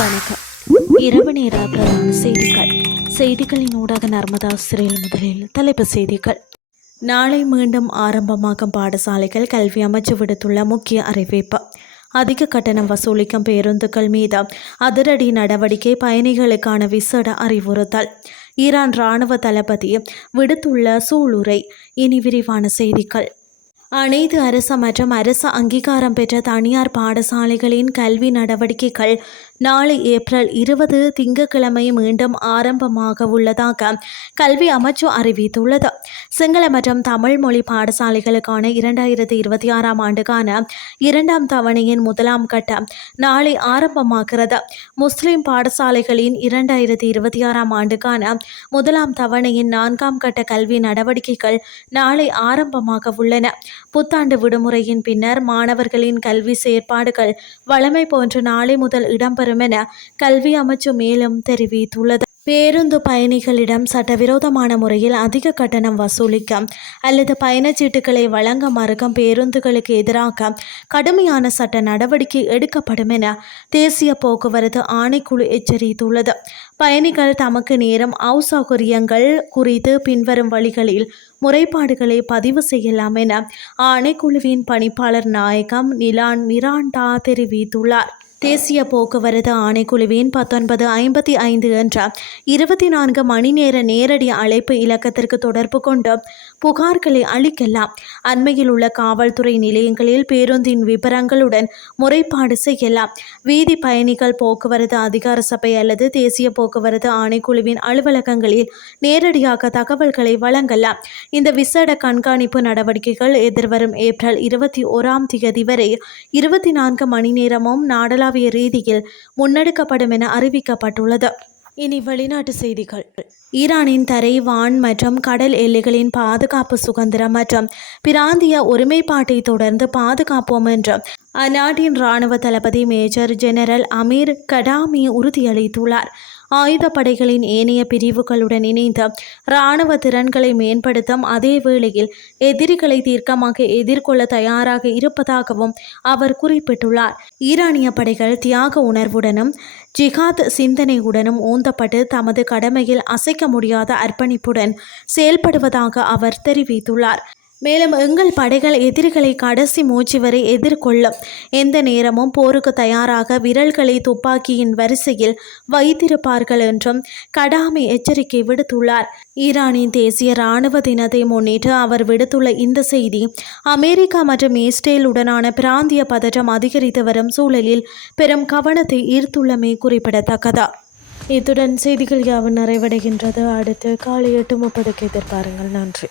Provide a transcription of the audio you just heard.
வணக்கம். இரவு நேர பிரதான செய்திகளின் ஊடாக நர்மதா சிறையில் முதலில் தலைப்புச் செய்திகள். நாளை மீண்டும் ஆரம்பமாகும் பாடசாலைகள் கல்வி அமைச்சு விடுத்துள்ள முக்கிய அறிவிப்பு. அதிக கட்டணம் வசூலிக்கும் பேருந்துகள் மீது அதிரடி நடவடிக்கை, பயணிகளுக்கான விசேட அறிவுறுத்தல். ஈரான் இராணுவ தளபதி விடுத்துள்ள சூளுரை. இனி விரிவான செய்திகள். அனைத்து அரசு மற்றும் அரசு அங்கீகாரம் பெற்ற தனியார் பாடசாலைகளின் கல்வி நடவடிக்கைகள் நாளை ஏப்ரல் 20 திங்கட்கிழமை மீண்டும் ஆரம்பமாக உள்ளதாக கல்வி அமைச்சு அறிவித்துள்ளது. சிங்கள மற்றும் தமிழ் மொழி பாடசாலைகளுக்கான 2026 ஆண்டுக்கான 2ஆம் தவணையின் 1ஆம் கட்டம் நாளை ஆரம்பமாகிறது. முஸ்லிம் பாடசாலைகளின் 2026 ஆண்டுக்கான 1ஆம் தவணையின் 4ஆம் கட்ட கல்வி நடவடிக்கைகள் நாளை ஆரம்பமாக உள்ளன. புத்தாண்டு விடுமுறையின் பின்னர் மாணவர்களின் கல்வி செயற்பாடுகள் வழமை போன்று நாளை முதல் இடம்பெறும் என கல்வி அமைச்சு மேலும் தெரிவித்துள்ளது. பேருந்து பயணிகளிடம் சட்டவிரோதமான முறையில் அதிக கட்டணம் வசூலிக்க அல்லது பயணச்சீட்டுகளை வழங்க மறுக்கும் பேருந்துகளுக்கு எதிராக கடுமையான சட்ட நடவடிக்கை எடுக்கப்படும் என தேசிய போக்குவரத்து ஆணைக்குழு எச்சரித்துள்ளது. பயணிகள் தமக்கு நேரும் அசௌகரியங்கள் குறித்து பின்வரும் வழிகளில் முறைப்பாடுகளை பதிவு செய்யலாம் என ஆணைக்குழுவின் பணிப்பாளர் நாயகம் நிலான் மிராண்டா தெரிவித்துள்ளார். தேசிய போக்குவரத்து ஆணைக்குழுவின் 1955 என்ற 24 மணி நேர நேரடி அழைப்பு இலக்கத்திற்கு தொடர்பு கொண்டு புகார்களை அளிக்கலாம். அண்மையில் உள்ள காவல்துறை நிலையங்களில் பேருந்தின் விபரங்களுடன் முறைப்பாடு செய்யலாம். வீதி பயணிகள் போக்குவரத்து அதிகார சபை அல்லது தேசிய போக்குவரத்து ஆணைக்குழுவின் அலுவலகங்களில் நேரடியாக தகவல்களை வழங்கலாம். இந்த விசேட கண்காணிப்பு நடவடிக்கைகள் எதிர்வரும் ஏப்ரல் 21 வரை 24 மணி நேரமும் நாடளாவிய ரீதியில் முன்னெடுக்கப்படும் என அறிவிக்கப்பட்டுள்ளது. இனி வெளிநாட்டு செய்திகள். ஈரானின் தரை, வான் மற்றும் கடல் எல்லைகளின் பாதுகாப்பு, சுதந்திரம் மற்றும் பிராந்திய ஒருமைப்பாட்டை தொடர்ந்து பாதுகாப்போம் என்று அந்நாட்டின் இராணுவ தளபதி மேஜர் ஜெனரல் அமீர் கடாமி உறுதியளித்துள்ளார். ஆயுதப்படைகளின் ஏனைய பிரிவுகளுடன் இணைந்து இராணுவ திறன்களை மேம்படுத்தும் அதே வேளையில் எதிரிகளை தீர்க்கமாக எதிர்கொள்ள தயாராக இருப்பதாகவும் அவர் குறிப்பிட்டுள்ளார். ஈரானிய படைகள் தியாக உணர்வுடனும் ஜிஹாத் சிந்தனையுடனும் ஊந்தப்பட்டு தமது கடமையில் அசைக்க முடியாத அர்ப்பணிப்புடன் செயல்படுவதாக அவர் தெரிவித்துள்ளார். மேலும் எங்கள் படைகள் எதிரிகளை கடைசி மூச்சு வரை எதிர்கொள்ளும் எந்த நேரமும் போருக்கு தயாராக விரல்களை துப்பாக்கியின் வரிசையில் வைத்திருப்பார்கள் என்றும் கடாமி எச்சரிக்கை விடுத்துள்ளார். ஈரானின் தேசிய இராணுவ தினத்தை முன்னிட்டு அவர் விடுத்துள்ள இந்த செய்தி அமெரிக்கா மற்றும் இஸ்ரேலுடனான பிராந்திய பதற்றம் அதிகரித்து வரும் சூழலில் பெரும் கவனத்தை ஈர்த்துள்ளமை குறிப்பிடத்தக்கது. இத்துடன் செய்திகள் யாவும் நிறைவடைகின்றது. அடுத்து காலை 8:30 எதிர்பாருங்கள். நன்றி.